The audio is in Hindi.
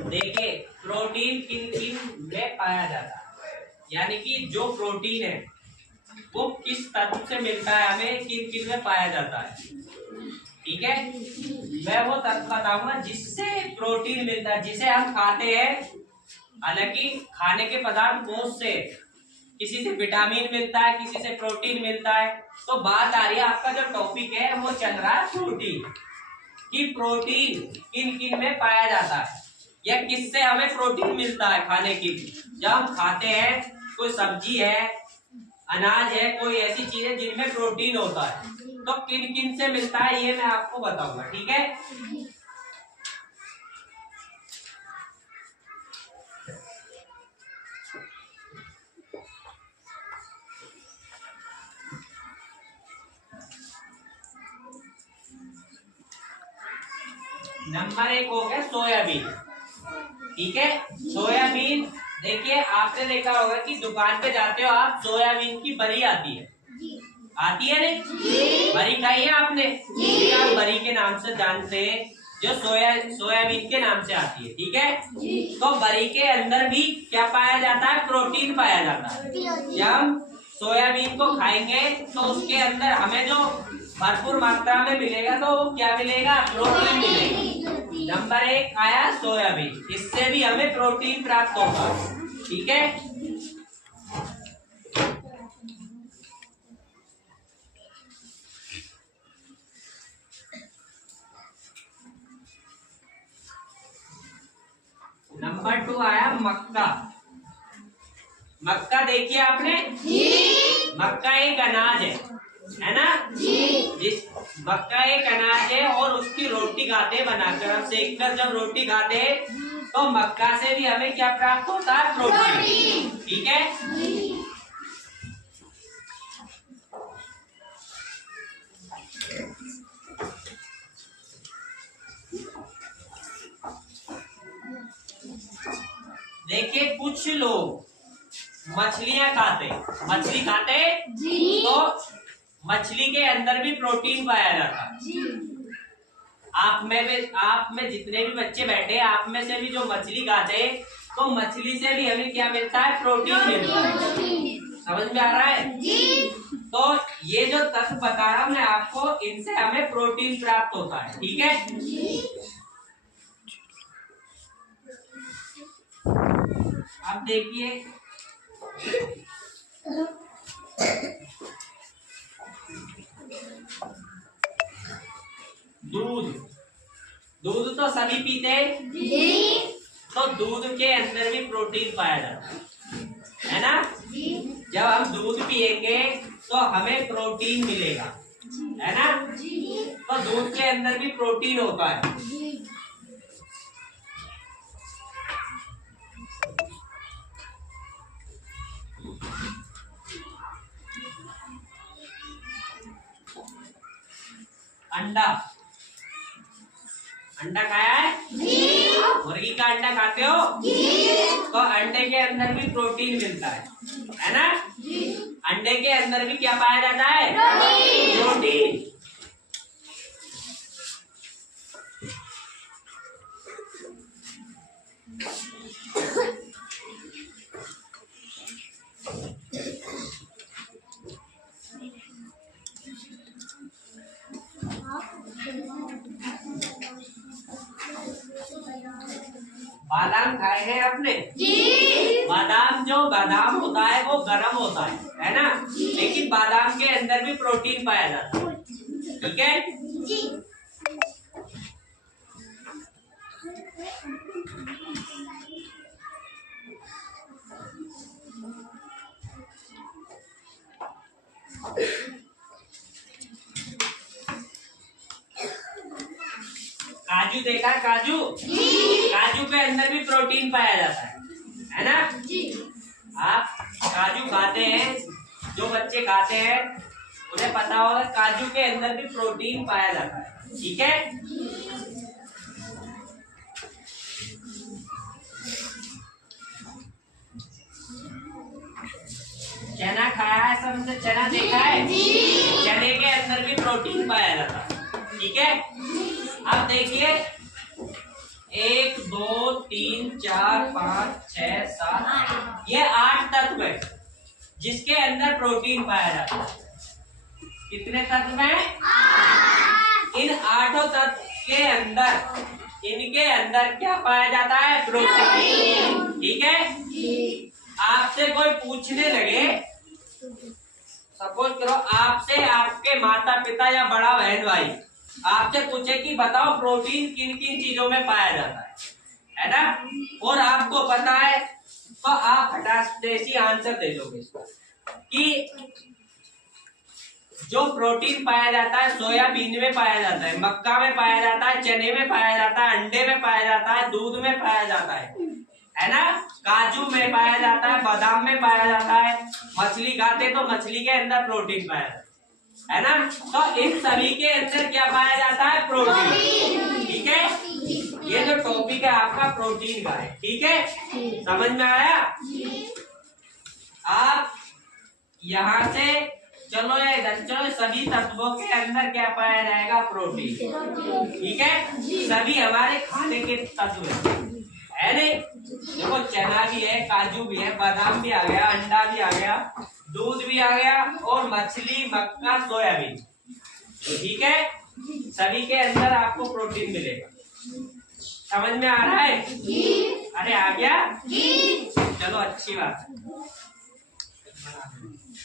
देखिए प्रोटीन किन किन में पाया जाता है, यानी कि जो प्रोटीन है वो किस तत्व से मिलता है, हमें किन किन में पाया जाता है। ठीक है, मैं वो तत्व बताऊंगा जिससे प्रोटीन मिलता है, जिसे हम खाते हैं। हालांकि खाने के पदार्थ बहुत से, किसी से विटामिन मिलता है, किसी से प्रोटीन मिलता है। तो बात आ रही है, आपका जो टॉपिक है वो चल रहा है प्रोटीन कि प्रोटीन किन किन में पाया जाता है या किससे हमें प्रोटीन मिलता है खाने की। जब हम खाते हैं कोई सब्जी है, अनाज है, कोई ऐसी चीज है जिनमें प्रोटीन होता है, तो किन किन से मिलता है ये मैं आपको बताऊंगा। ठीक है, नंबर 1 हो गया सोयाबीन। ठीक है, सोयाबीन देखिए आपने देखा होगा कि दुकान पे जाते हो आप, सोयाबीन की बरी आती है, आती है नहीं? बरी खाई है आपने? आप बरी के नाम से जानते हैं, जो सोयाबीन के नाम से आती है। ठीक है, तो बरी के अंदर भी क्या पाया जाता है? प्रोटीन पाया जाता है। जब हम सोयाबीन को खाएंगे तो उसके अंदर हमें जो भरपूर मात्रा में मिलेगा, तो वो क्या मिलेगा? प्रोटीन मिलेगा। नंबर 1 आया सोयाबीन, इससे भी हमें प्रोटीन प्राप्त होगा। ठीक है, नंबर 2 आया मक्का। मक्का देखिए आपने, मक्का एक अनाज है ना? जिस मक्का एक अनाज है और उसकी रोटी खाते बनाकर, हम सेक कर जब रोटी खाते हैं तो मक्का से भी हमें क्या प्राप्त होता है? प्रोटीन। ठीक है, देखिए कुछ लोग मछलियां खाते, मछली खाते तो मछली के अंदर भी प्रोटीन पाया जाता है। आप में जितने भी बच्चे बैठे, आप में से भी जो मछली खाते हैं, तो मछली से भी हमें क्या मिलता है? प्रोटीन मिलता है। समझ में आ रहा है? तो ये जो तत्व बता रहा हूं मैं आपको, इनसे हमें प्रोटीन प्राप्त होता है। ठीक है, अब देखिए दूध, दूध तो सभी पीते हैं, तो दूध के अंदर भी प्रोटीन पाया जाता है ना? जब हम दूध पिएंगे तो हमें प्रोटीन मिलेगा, है ना? तो दूध के अंदर भी प्रोटीन होता है। अंडा, अंडा खाया है? मुर्गी का अंडा खाते हो? तो अंडे के अंदर भी प्रोटीन मिलता है ना? अंडे के अंदर भी क्या पाया जाता है? प्रोटीन। बादाम खाए हैं आपने? बादाम, जो बादाम होता है वो गर्म होता है ना? लेकिन बादाम के अंदर भी प्रोटीन पाया जाता है। ठीक है, काजू देखा है? काजू, काजू के अंदर भी प्रोटीन पाया जाता है ना? आप काजू खाते हैं, जो बच्चे खाते हैं उन्हें पता होगा काजू के अंदर भी प्रोटीन पाया जाता है। ठीक है, चना खाया है सबने? चना देखा है? चने के अंदर भी प्रोटीन पाया जाता है। ठीक है, अब देखिए 1 2 3 4 5 6 7 ये 8 तत्व है जिसके अंदर प्रोटीन पाया जाता है। कितने तत्व हैं? इन 8 तत्व के अंदर इनके अंदर क्या पाया जाता है? प्रोटीन। ठीक है। आपसे कोई पूछने लगे, सपोज करो आपसे आपके माता पिता या बड़ा बहन भाई आपसे पूछे कि बताओ प्रोटीन किन किन चीजों में पाया जाता है ना, और आपको पता है तो आप फटाफट देसी आंसर दे दोगे कि जो प्रोटीन पाया जाता है सोयाबीन में पाया जाता है, मक्का में पाया जाता है, चने में पाया जाता है, अंडे में पाया जाता है, दूध में पाया जाता है ना, काजू में पाया जाता है, बादाम में पाया जाता है, मछली खाते तो मछली के अंदर प्रोटीन पाया जाता है ना। तो इन सभी के अंदर क्या पाया जाता है? प्रोटीन। ठीक है। ये जो टॉपिक है आपका प्रोटीन का है। ठीक है, समझ में आया? आप यहाँ से चलो चलो सभी तत्वों के अंदर क्या पाया जाएगा? प्रोटीन। ठीक है, सभी हमारे खाने के तत्व है नहीं। देखो चना भी है, काजू भी है, बादाम भी आ गया, अंडा भी आ गया, दूध भी आ गया, और मछली, मक्का, सोयाबीन। ठीक है, सभी के अंदर आपको प्रोटीन मिलेगा। समझ में आ रहा है? अरे आ गया? चलो अच्छी बात है।